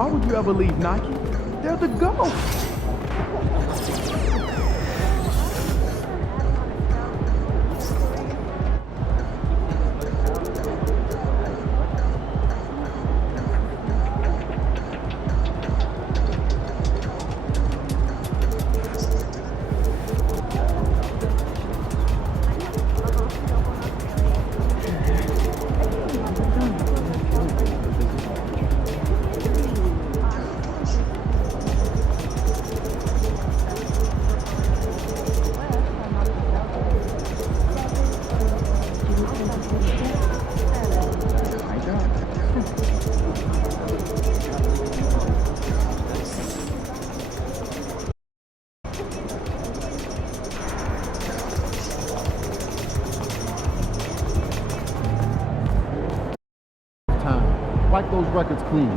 Why would you ever leave Nike? They're the GOAT. Wipe those records clean.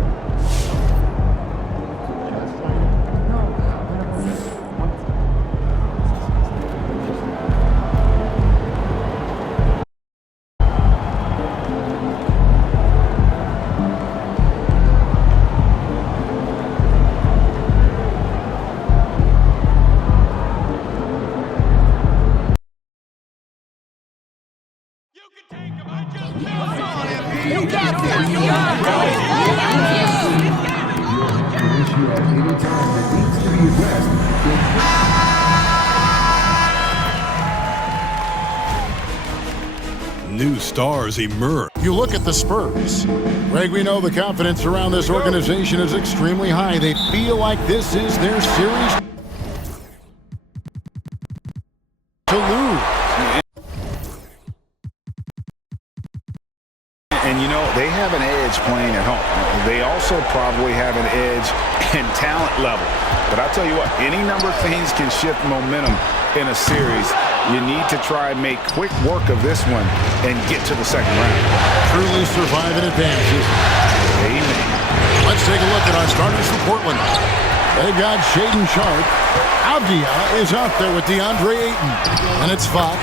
New stars emerge. You look at the Spurs. Greg, we know the confidence around this organization is extremely high. They feel like this is their series to lose. And, you know, they have an edge playing at home. They also probably have an edge in talent level. But I'll tell you what, any number of things can shift momentum in a series. You need to try and make quick work of this one and get to the second round. Truly surviving advances. Amen. Let's take a look at our starters for Portland. They've got Shaedon Sharpe. Avdia is out there with DeAndre Ayton. And it's Fox.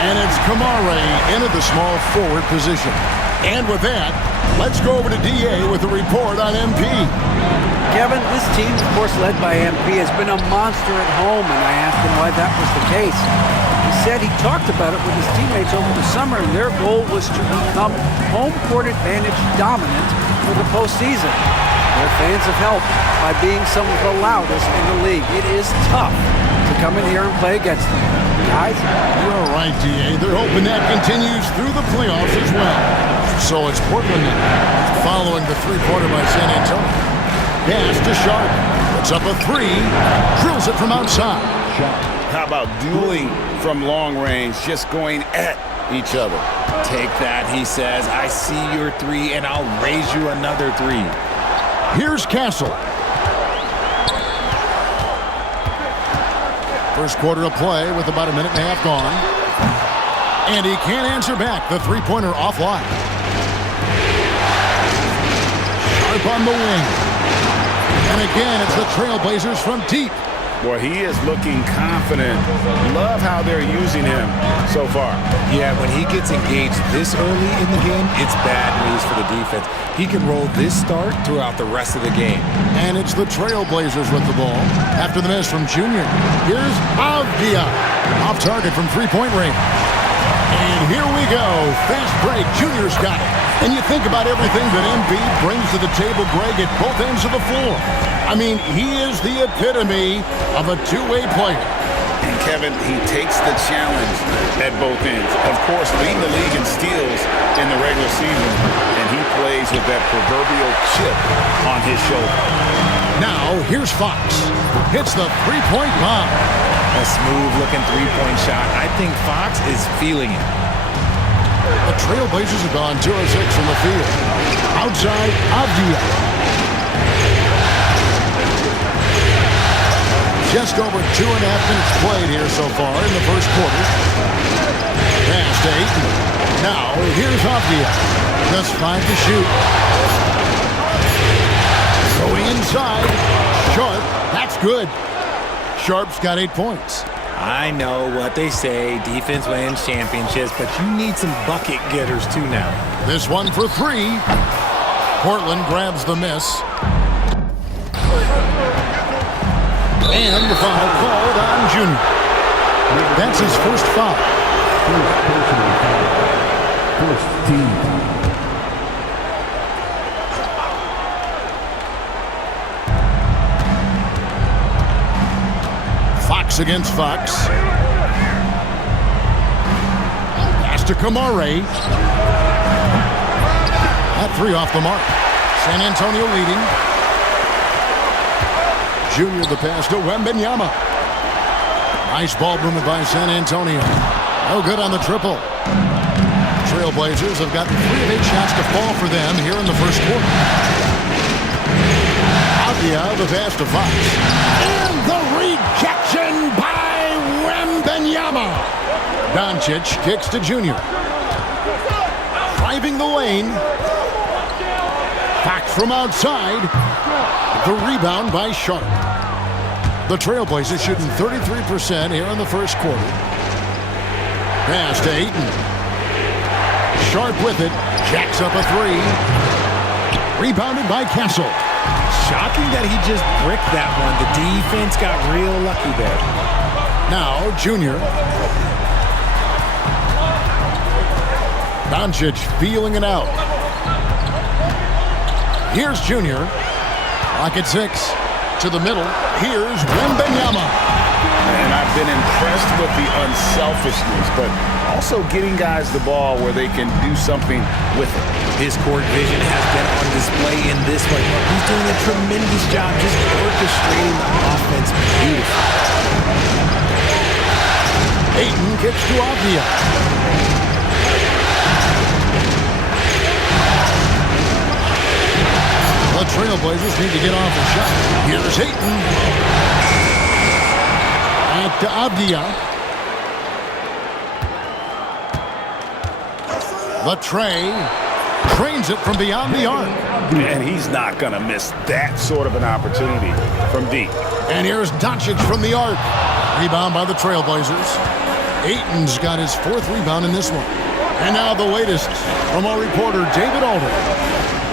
And it's Kamara into the small forward position. And with that, let's go over to DA with a report on MP. Kevin, this team, of course, led by MP, has been a monster at home, and I asked him why that was the case. He said he talked about it with his teammates over the summer, and their goal was to become home court advantage dominant for the postseason. Their fans have helped by being some of the loudest in the league. It is tough to come in here and play against them. Guys? You're right, DA. They're hoping that continues through the playoffs as well. So it's Portland now, following the three-pointer by San Antonio. Pass to Sharpe. Puts up a three. Drills it from outside. How about dueling from long range, just going at each other? Take that, he says. I see your three, and I'll raise you another three. Here's Castle. First quarter of play with about a minute and a half gone. And he can't answer back. The three-pointer offline. Sharpe on the wing. And again, it's the Trailblazers from deep. Boy, he is looking confident. Love how they're using him so far. Yeah, when he gets engaged this early in the game, it's bad news for the defense. He can roll this start throughout the rest of the game. And it's the Trailblazers with the ball. After the miss from Junior, here's Avdia. Off target from three-point range. And here we go. Fast break. Junior's got it. And you think about everything that Embiid brings to the table, Greg, at both ends of the floor. I mean, he is the epitome of a two-way player. And Kevin, he takes the challenge at both ends. Of course, leading the league in steals in the regular season, and he plays with that proverbial chip on his shoulder. Now, here's Fox. Hits the three-point bomb. A smooth-looking three-point shot. I think Fox is feeling it. The Trailblazers have gone 2 of 6 from the field. Outside, Avdia. Just over 2.5 minutes played here so far in the first quarter. Pass to Ayton. Now, here's Avdia. Just 5 to shoot. Going inside. Sharpe. That's good. Sharpe's got 8 points. I know what they say, defense wins championships, but you need some bucket getters too now. This one for 3. Portland grabs the miss. And the foul called on Junior. That's his first foul. First personal foul. First team foul. Fox against Fox. Pass to Kamare. That three off the mark. San Antonio leading. Junior the pass to Wembanyama. Nice ball movement by San Antonio. No good on the triple. Trailblazers have gotten 3 of 8 shots to fall for them here in the first quarter. Avdia the pass to Fox. And the rejection by Wembanyama. Doncic kicks to Junior. Driving the lane. Fox from outside. The rebound by Sharp. The Trailblazers shooting 33% here in the first quarter. Pass to Ayton. Sharp with it. Jacks up a 3. Rebounded by Castle. Shocking that he just bricked that one. The defense got real lucky there. Now, Junior. Doncic feeling it out. Here's Junior. Lock at 6. To the middle. Here's Wembanyama. And I've been impressed with the unselfishness, but also getting guys the ball where they can do something with it. His court vision has been on display in this one. He's doing a tremendous job just orchestrating the offense beautifully. Ayton kicks to Avdia. The Trailblazers need to get off the shot. Here's Ayton. Back to Avdia. The tray. Trains it from beyond the arc. And he's not going to miss that sort of an opportunity from deep. And here's Doncic from the arc. Rebound by the Trailblazers. Ayton's got his 4th rebound in this one. And now the latest from our reporter, David Alden.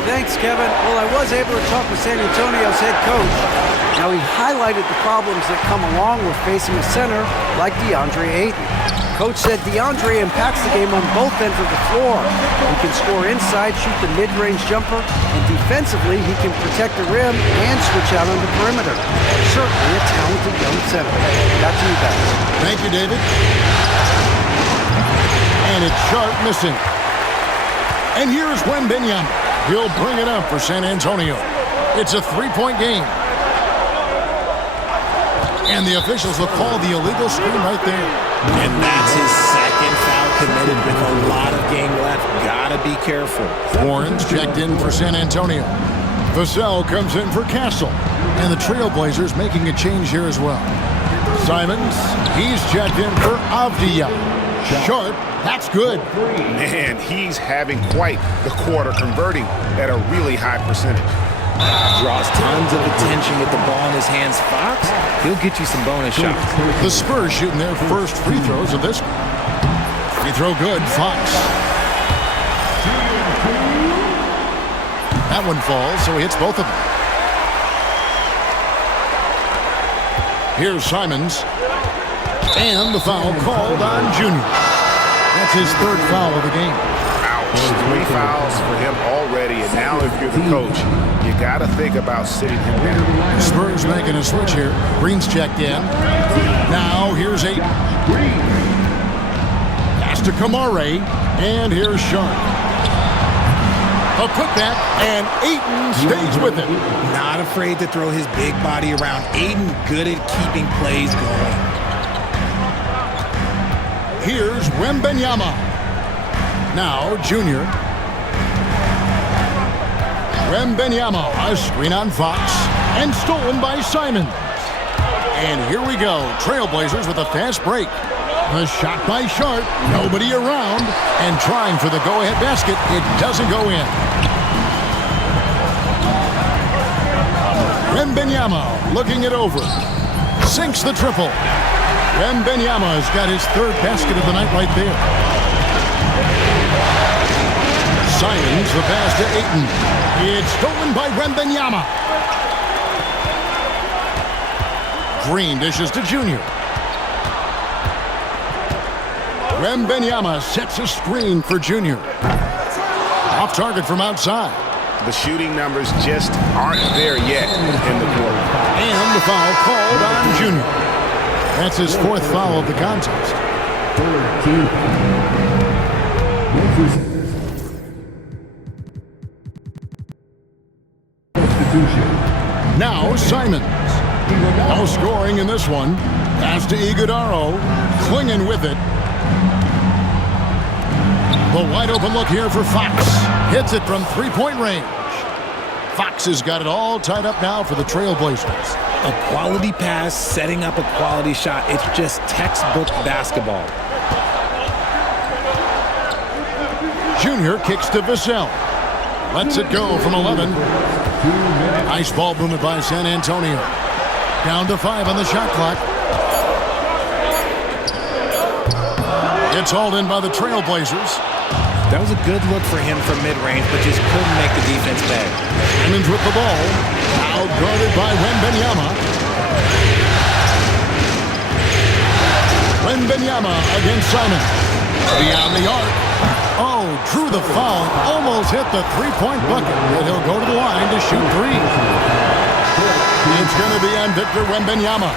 Thanks, Kevin. Well, I was able to talk with San Antonio's head coach. Now, he highlighted the problems that come along with facing a center like DeAndre Ayton. Coach said DeAndre impacts the game on both ends of the floor. He can score inside, shoot the mid-range jumper, and defensively, he can protect the rim and switch out on the perimeter. Certainly a talented young center. Back to you guys. Thank you, David. And it's Sharp missing. And here's Wembanyama. He'll bring it up for San Antonio. It's a 3-point game. And the officials will call the illegal screen right there. And that's his second foul committed with a lot of game left. Gotta be careful. Warren's checked in for San Antonio. Vassell comes in for Castle. And the Trailblazers making a change here as well. Simons, he's checked in for Avdia. Sharp, that's good. Man, he's having quite the quarter, converting at a really high percentage. Draws tons of attention with the ball in his hands. Fox, he'll get you some bonus shots. The Spurs shooting their first free throws of this. Free throw good, Fox. That one falls, so he hits both of them. Here's Simons. And the foul called on Junior. That's his 3rd foul of the game. Ouch. 3 fouls for him already, and now if you're the coach, you got to think about sitting him down. The Spurs making a switch here. Green's checked in. Now here's Ayton. Pass to Kamare. And here's Sharp. A putback, and Ayton stays with it. Not afraid to throw his big body around. Ayton good at keeping plays going. Here's Wembanyama. Now, Junior. Wembanyama, a screen on Fox, and stolen by Simons. And here we go, Trailblazers with a fast break. A shot by Sharp, nobody around, and trying for the go-ahead basket. It doesn't go in. Wembanyama looking it over. Sinks the triple. Wembanyama's got his 3rd basket of the night right there. Simons, the pass to Ayton. It's stolen by Wembanyama. Green dishes to Junior. Wembanyama sets a screen for Junior. Off target from outside. The shooting numbers just aren't there yet in the quarter. And the foul called on Junior. That's his fourth foul of the contest. Third team. Memphis. Substitution. Now Simons. No scoring in this one. Pass to Iguodaro. Clinging with it. The wide open look here for Fox. Hits it from three-point range. Fox has got it all tied up now for the Trailblazers. A quality pass, setting up a quality shot. It's just textbook basketball. Junior kicks to Vassell. Lets it go from 11. Nice ball movement by San Antonio. Down to 5 on the shot clock. It's hauled in by the Trailblazers. That was a good look for him from mid-range, but just couldn't make the defense pay. Simons with the ball. Out guarded by Wembanyama. Wembanyama against Simons. Beyond the arc. Oh, drew the foul. Almost hit the three-point bucket. But he'll go to the line to shoot three. It's going to be on Victor Wembanyama.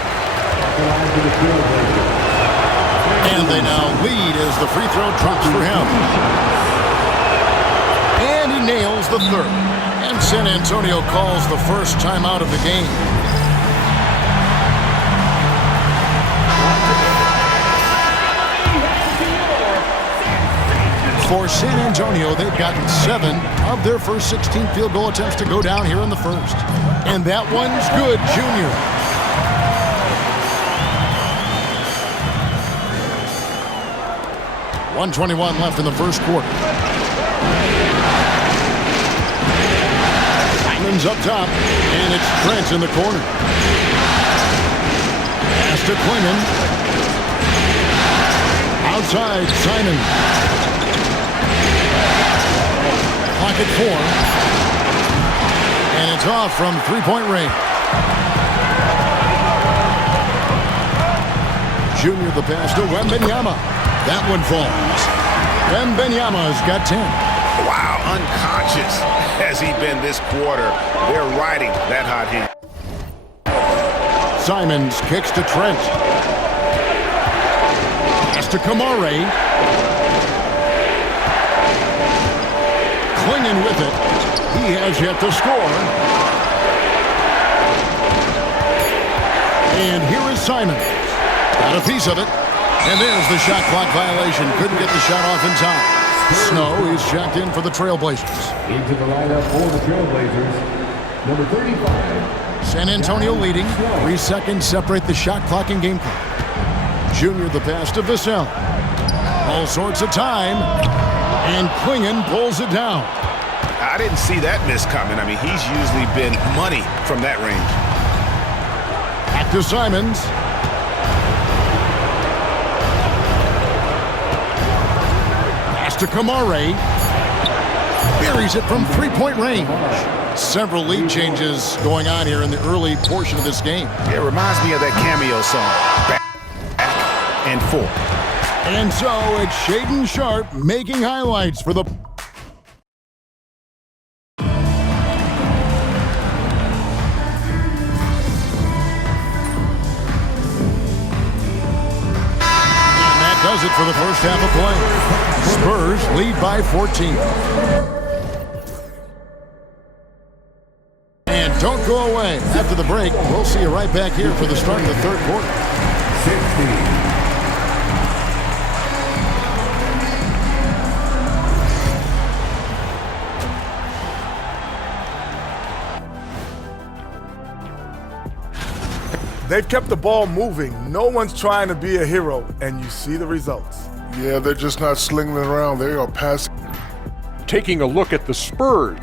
And they now lead as the free throw drops for him. And he nails the third. And San Antonio calls the first timeout of the game. For San Antonio, they've gotten 7 of their first 16 field goal attempts to go down here in the first. And that one's good, Junior. .121 left in the first quarter. Simons up top, and it's Trent in the corner. Pass to Klingon. Outside, Simon. Clock at 4. And it's off from three-point range. Junior the pass to Wembanyama. That one falls. Wembanyama's got 10. Wow, unconscious has he been this quarter. They're riding that hot hand. Simons kicks to Trent. Pass to Kamare. Clinging with it. He has yet to score. And here is Simons. Got a piece of it. And there's the shot clock violation. Couldn't get the shot off in time. Snow is checked in for the Trailblazers. Into the lineup for the Trailblazers, number 35. San Antonio leading. 3 seconds separate the shot clock and game clock. Junior the pass to Vassell. All sorts of time. And Klingon pulls it down. I didn't see that miss coming. I mean, he's usually been money from that range. Back to Simons. To Kamare. Buries it from three-point range. Several lead changes going on here in the early portion of this game. It reminds me of that cameo song, Back and Forth. And so it's Shaedon Sharpe making highlights for the... Does it for the first half of play. Spurs lead by 14. And don't go away. After the break, we'll see you right back here for the start of the third quarter. 60. They've kept the ball moving. No one's trying to be a hero, and you see the results. Yeah, they're just not slinging it around. They are passing. Taking a look at the Spurs.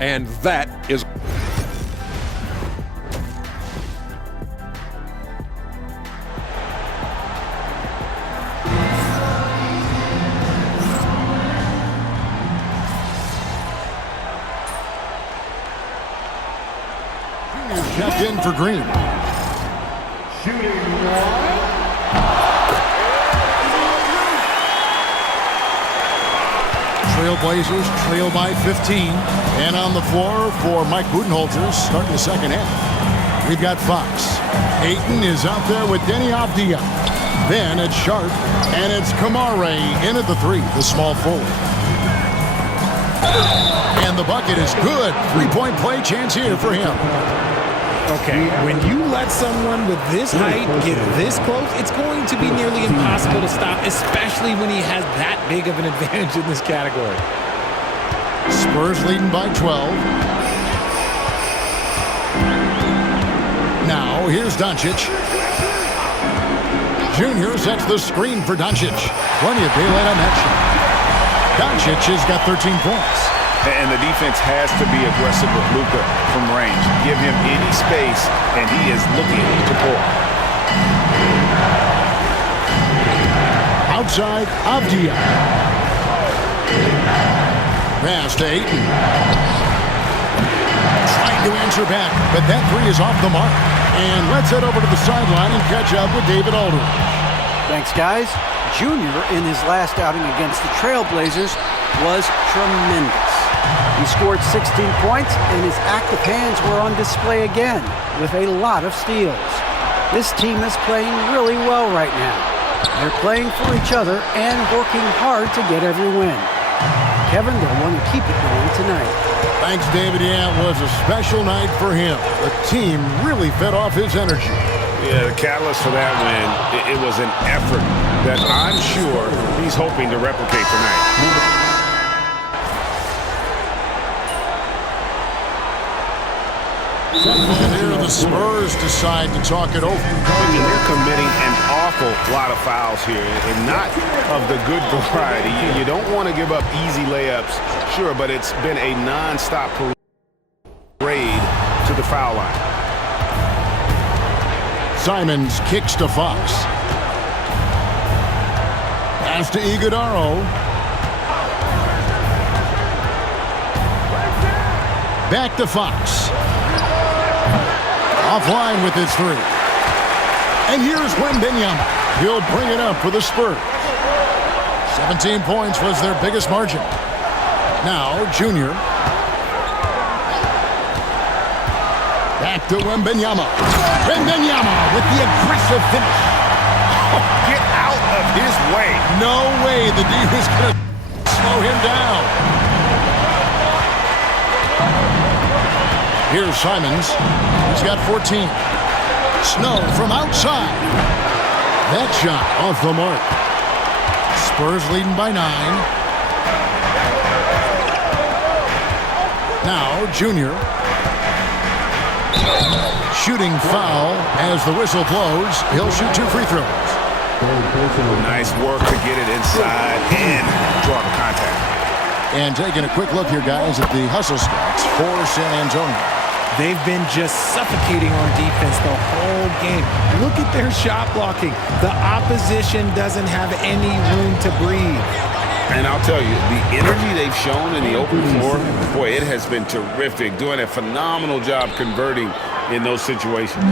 And that is... Checked in for Green. Trailblazers trail by 15. And on the floor for Mike Budenholzer starting the second half. We've got Fox. Ayton is out there with Denny Avdia. Then it's Sharp, and it's Kamare in at the three, the small forward. And the bucket is good. Three-point play chance here for him. Okay, when you let someone with this height get this close, it's going to be nearly impossible to stop, especially when he has that big of an advantage in this category. Spurs leading by 12. Now, here's Doncic. Junior sets the screen for Doncic. Plenty of daylight on that shot. Doncic has got 13 points. And the defense has to be aggressive with Luka from range. Give him any space, and he is looking to pull. Outside, Avdia. Pass to Ayton. Trying to answer back, but that three is off the mark. And let's head over to the sideline and catch up with David Aldridge. Thanks, guys. Junior, in his last outing against the Trailblazers, was tremendous. He scored 16 points, and his active hands were on display again, with a lot of steals. This team is playing really well right now. They're playing for each other and working hard to get every win. Kevin, they'll want to keep it going tonight. Thanks, David. Yeah, it was a special night for him. The team really fed off his energy. Yeah, the catalyst for that win, it was an effort that I'm sure he's hoping to replicate tonight. And here the Spurs decide to talk it over. And they're committing an awful lot of fouls here, and not of the good variety. You don't want to give up easy layups, sure, but it's been a non-stop parade to the foul line. Simons kicks to Fox. Pass to Iguodala. Back to Fox. Offline with his three. And here's Wembanyama. He'll bring it up for the Spurs. 17 points was their biggest margin. Now, Junior. Back to Wembanyama. Wembanyama with the aggressive finish. Oh, get out of his way. No way the D is going to slow him down. Here's Simons. He's got 14. Snow from outside. That shot off the mark. Spurs leading by 9. Now, Junior. Shooting foul as the whistle blows. He'll shoot 2 free throws. Nice work to get it inside and draw the contact. And taking a quick look here, guys, at the hustle stats for San Antonio. They've been just suffocating on defense the whole game. Look at their shot blocking. The opposition doesn't have any room to breathe. And I'll tell you, the energy they've shown in the open floor, boy, it has been terrific. Doing a phenomenal job converting in those situations.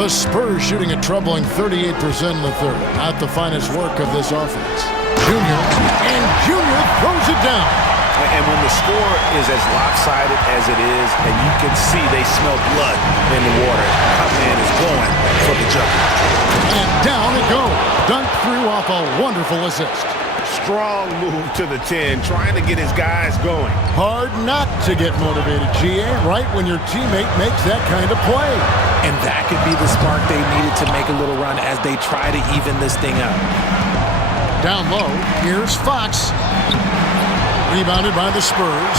The Spurs shooting a troubling 38% in the third. Not the finest work of this offense. Junior, and Junior throws it down. And when the score is as lopsided as it is, and you can see they smell blood in the water, our man is going for the jumper. And down it goes. Dunk through off a wonderful assist. Strong move to the 10, trying to get his guys going. Hard not to get motivated, GA, right when your teammate makes that kind of play. And that could be the spark they needed to make a little run as they try to even this thing up. Down low, here's Fox. Rebounded by the Spurs.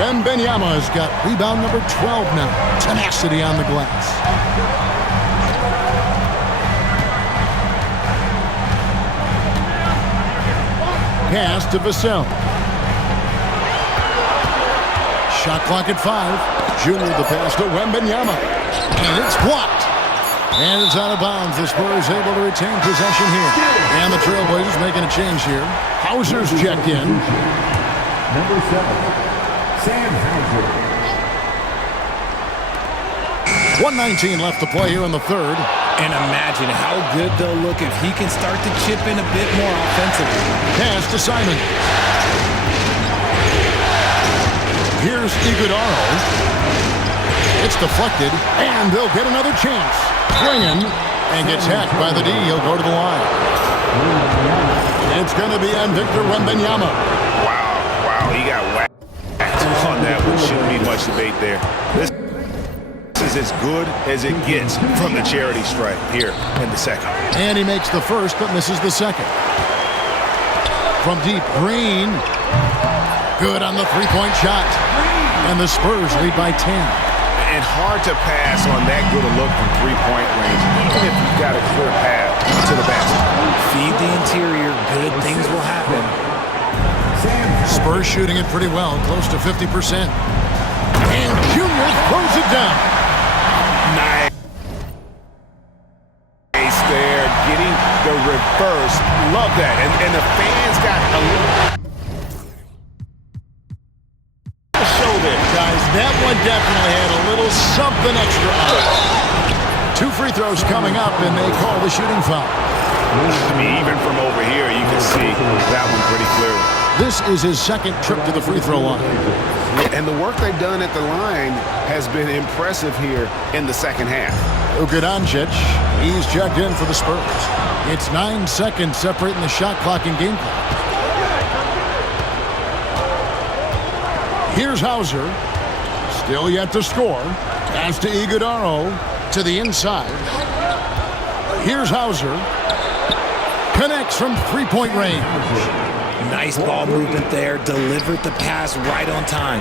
Wembanyama has got rebound number 12 now. Tenacity on the glass. Pass to Vassell. Shot clock at 5. Junior the pass to Wembanyama. And it's blocked. And it's out of bounds. The Spurs able to retain possession here. And the Trailblazers making a change here. Hauser's checked in. Number 7, Sam Hauser. 1:19 left to play here in the third. And imagine how good they'll look if he can start to chip in a bit more offensively. Pass to Simon. Here's Iguodaro. It's deflected, and they'll get another chance. Swinging, and gets hacked by the D. He'll go to the line. It's going to be on Victor Wembanyama. Wow, he got whacked on that one. Shouldn't be much debate there. This is as good as it gets from the charity stripe here in the second. And he makes the first, but misses the second. From deep, Green. Good on the three-point shot. And the Spurs lead by 10. And hard to pass on that good a look from three-point range, even if you've got a clear path to the basket. Feed the interior, good things will happen. Spurs shooting it pretty well, close to 50%. And Junior throws it down. Nice there, getting the reverse. Love that. And the fans got a little show there. Guys, that one definitely had a little something extra on it. 2 free throws coming up, and they call the shooting foul. I mean, even from over here, you can see that one pretty clearly. This is his second trip to the free throw line. And the work they've done at the line has been impressive here in the second half. Luka Doncic, he's checked in for the Spurs. It's 9 seconds separating the shot clock and game clock. Here's Hauser. Still yet to score. Pass to Iguodaro. To the inside. Here's Hauser. Connects from three-point range. Nice ball movement there. Delivered the pass right on time.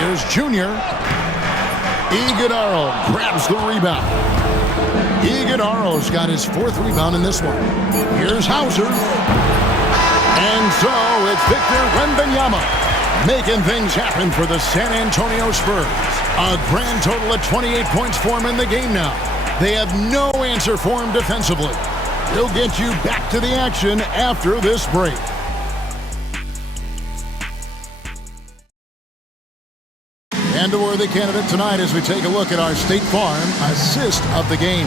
Here's Junior. Iguodaro grabs the rebound. Iguodaro's got his 4th rebound in this one. Here's Hauser. And so it's Victor Wembanyama making things happen for the San Antonio Spurs. A grand total of 28 points for him in the game now. They have no answer for him defensively. He'll get you back to the action after this break. And a worthy candidate tonight as we take a look at our State Farm assist of the game.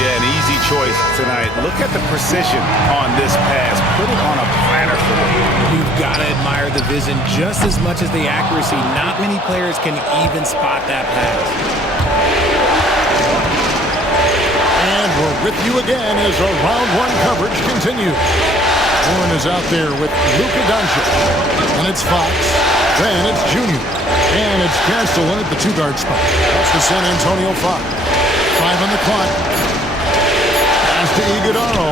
Yeah, an easy choice tonight. Look at the precision on this pass. Put it on a platter for them. You've got to admire the vision just as much as the accuracy. Not many players can even spot that pass. And we're with you again as our round 1 coverage continues. Horn is out there with Luka Doncic. And it's Fox. Then it's Junior. And it's Castellan at the 2-guard spot. That's the San Antonio 5. 5 on the clock. Pass to Iguodaro.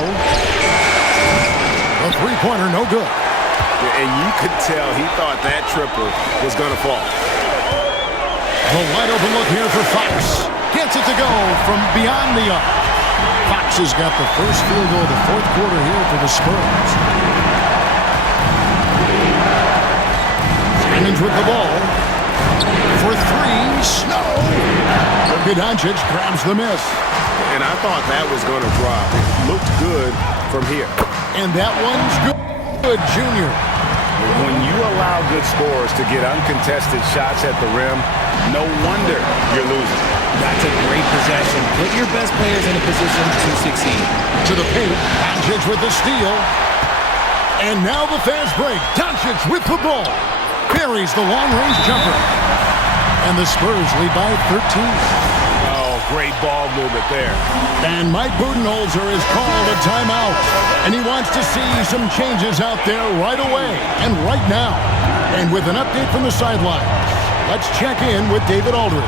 A three-pointer, no good. Yeah, and you could tell he thought that triple was going to fall. The wide open look here for Fox. Gets it to go from beyond the arc. Fox has got the first field goal of the 4th quarter here for the Spurs. Simons with the ball. For 3, Snow. Luka Doncic grabs the miss. And I thought that was going to drop. It looked good from here. And that one's good. Good, Junior. When you allow good scorers to get uncontested shots at the rim, no wonder you're losing. That's a great possession. Put your best players in a position to succeed. To the paint, Doncic with the steal. And now the fast break. Doncic with the ball. Buries the long-range jumper. And the Spurs lead by 13. Oh, great ball movement there. And Mike Budenholzer has called a timeout. And he wants to see some changes out there right away and right now. And with an update from the sidelines, let's check in with David Aldridge.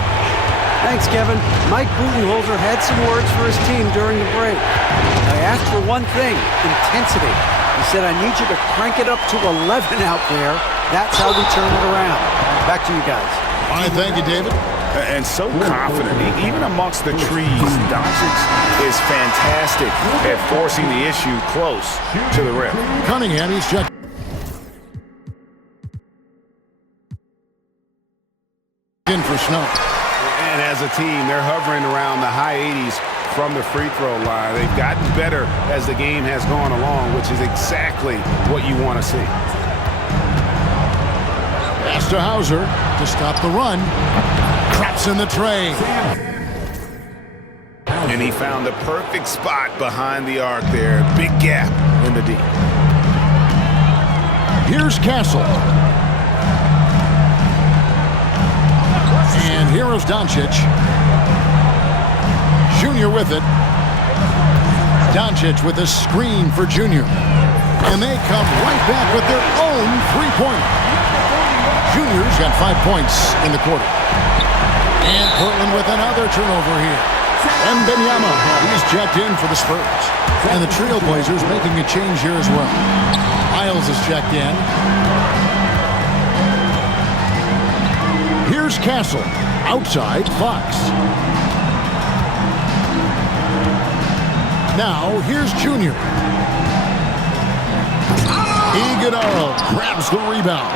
Thanks, Kevin. Mike Budenholzer had some words for his team during the break. I asked for one thing, intensity. He said, I need you to crank it up to 11 out there. That's how we turn it around. Back to you guys. All right, thank you, David. And so confident, even amongst the trees, Doncic is fantastic at forcing the issue close to the rim. Cunningham, he's checked in for Snow. And as a team, they're hovering around the high 80s from the free throw line. They've gotten better as the game has gone along, which is exactly what you want to see. Pass to Hauser to stop the run. Traps in the tray. And he found the perfect spot behind the arc there. Big gap in the D. Here's Castle. And here is Doncic. Junior with it. Doncic with a screen for Junior. And they come right back with their own three-pointer. Junior's got 5 points in the quarter. And Portland with another turnover here. Wembanyama, he's checked in for the Spurs. And the Trailblazers making a change here as well. Miles is checked in. Here's Castle. Outside, Fox. Now, here's Junior. Iguodala grabs the rebound.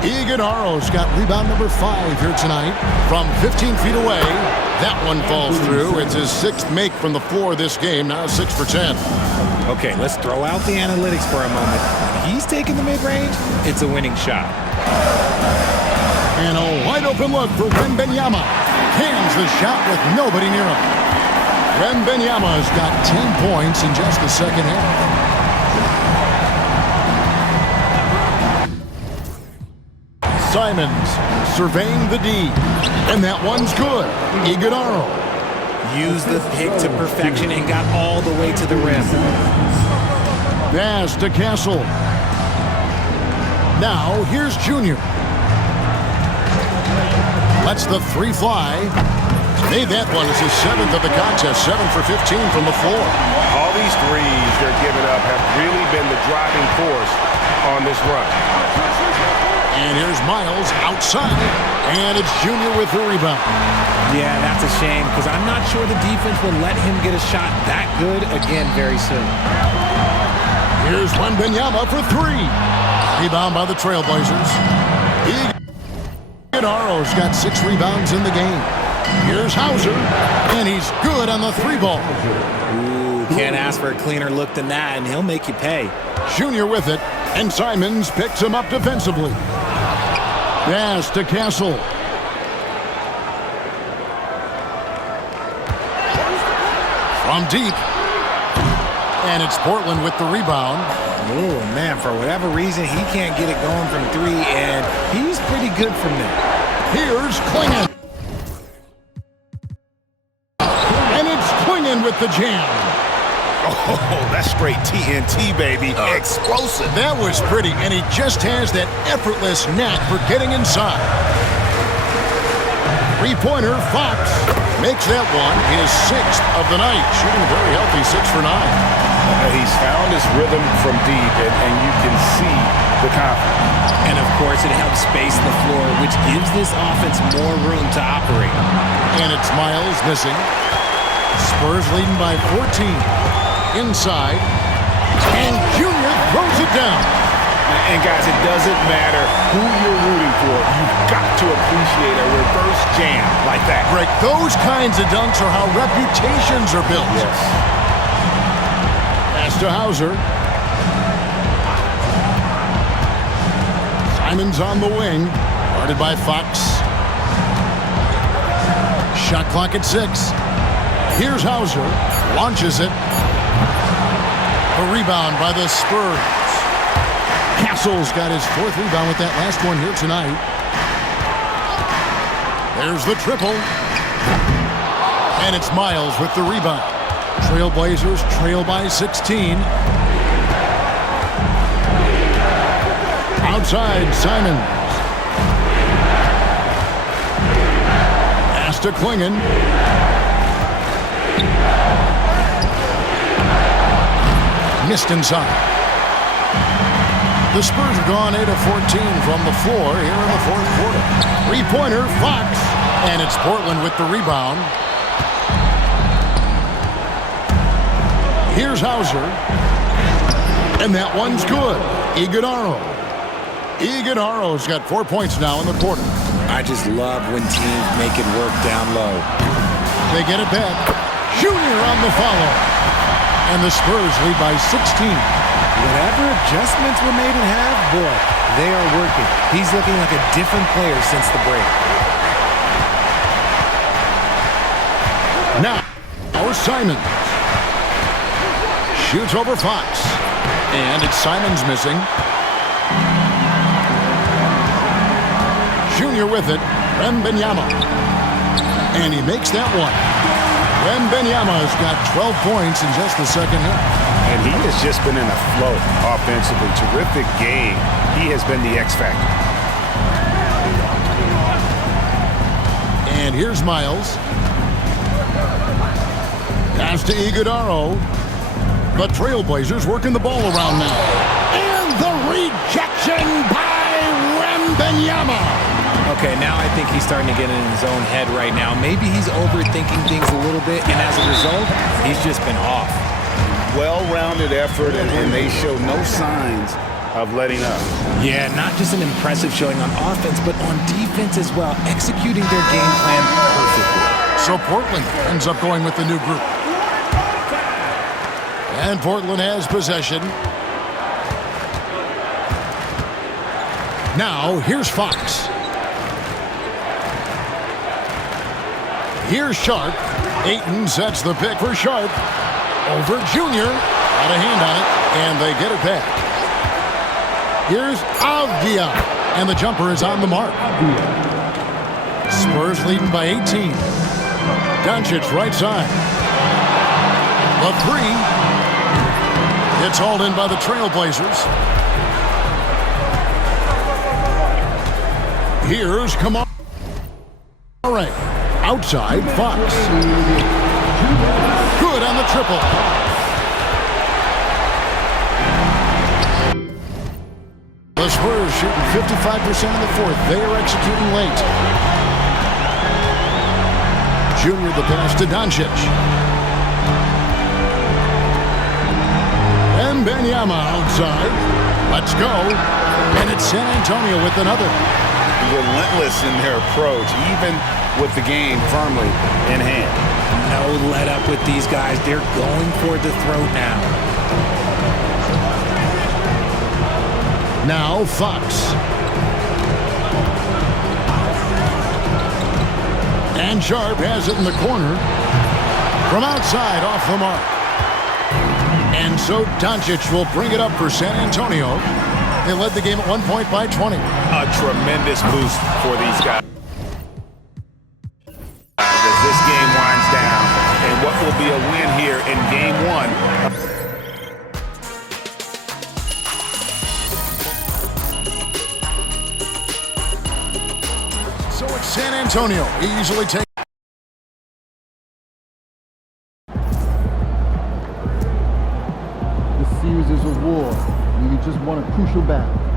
Iguodala's got rebound number 5 here tonight from 15 feet away. That one falls through. It's his 6th make from the floor this game, now 6 for 10. Okay, let's throw out the analytics for a moment. When he's taking the mid-range, it's a winning shot. And a wide open look for Wembanyama. Hands the shot with nobody near him. Wembanyama's got 10 points in just the second half. Simons surveying the D. And that one's good. Iguodala. Used the pick to perfection and got all the way to the rim. Pass to Castle. Now, here's Junior. Lets the three fly. Made that one as his 7th of the contest. 7 for 15 from the floor. All these threes they're giving up have really been the driving force on this run. And here's Miles outside. And it's Junior with the rebound. Yeah, that's a shame because I'm not sure the defense will let him get a shot that good again very soon. Here's Wembanyama for 3. Rebound by the Trailblazers. Iguodala's got 6 rebounds in the game. Here's Hauser, and he's good on the 3-ball. Ooh, can't ask for a cleaner look than that, and he'll make you pay. Junior with it, and Simons picks him up defensively. Pass to Castle. From deep. And it's Portland with the rebound. Oh, man, for whatever reason, he can't get it going from 3, and he's pretty good from there. Here's Klingon. And it's Klingon with the jam. Oh, that's straight TNT, baby. Explosive. That was pretty, and he just has that effortless knack for getting inside. Three-pointer, Fox makes that one his 6th of the night. Shooting very healthy, 6 for 9. He's found his rhythm from deep, and you can see the confidence. And, of course, it helps space the floor, which gives this offense more room to operate. And it's Miles missing. Spurs leading by 14. Inside. And Junior throws it down. And, guys, it doesn't matter who you're rooting for. You've got to appreciate a reverse jam like that. Greg, those kinds of dunks are how reputations are built. Yes. Pass to Hauser. Simons on the wing. Guarded by Fox. Shot clock at 6. Here's Hauser. Launches it. A rebound by the Spurs. Castle's got his 4th rebound with that last one here tonight. There's the triple. And it's Miles with the rebound. Trailblazers trail by 16. Outside, Simons. Pass to Klingon. Missed inside. The Spurs have gone 8 of 14 from the floor here in the 4th quarter. Three-pointer, Fox. And it's Portland with the rebound. Here's Hauser. And that one's good. Iguodala. Iguodala's got 4 points now in the quarter. I just love when teams make it work down low. They get it back. Junior on the follow. And the Spurs lead by 16. Whatever adjustments were made in half, boy, they are working. He's looking like a different player since the break. Now, Simons shoots over Fox. And it's Simons missing. Junior with it. Wembanyama. And he makes that one. Wembanyama has got 12 points in just the second half. And he has just been in a flow offensively. Terrific game. He has been the X factor. And here's Miles. Pass to Iguodaro. The Trailblazers working the ball around now. And the rejection by Wembanyama. Okay, now I think he's starting to get in his own head right now. Maybe he's overthinking things a little bit, and as a result, he's just been off. Well-rounded effort, and they show no signs of letting up. Yeah, not just an impressive showing on offense, but on defense as well, executing their game plan perfectly. So Portland ends up going with the new group. And Portland has possession. Now, here's Fox. Here's Sharp. Ayton sets the pick for Sharp. Over Junior. Got a hand on it, and they get it back. Here's Avdia. And the jumper is on the mark. Spurs leading by 18. Doncic right side. The three. It's hauled in by the Trailblazers. Here's Kamara. All right. Outside, Fox. Good on the triple. The Spurs shooting 55% in the fourth. They are executing late. Junior the pass to Doncic. Wembanyama outside. Let's go. And it's San Antonio with another. Relentless in their approach, even with the game firmly in hand. No let up with these guys. They're going for the throat now. Now Fox. And Sharp has it in the corner. From outside, off the mark. And so Doncic will bring it up for San Antonio. They led the game at 1 point by 20. A tremendous boost for these guys as this game winds down. And what will be a win here in game one. So it's San Antonio easily takes. This series is a war, and you just won a crucial battle.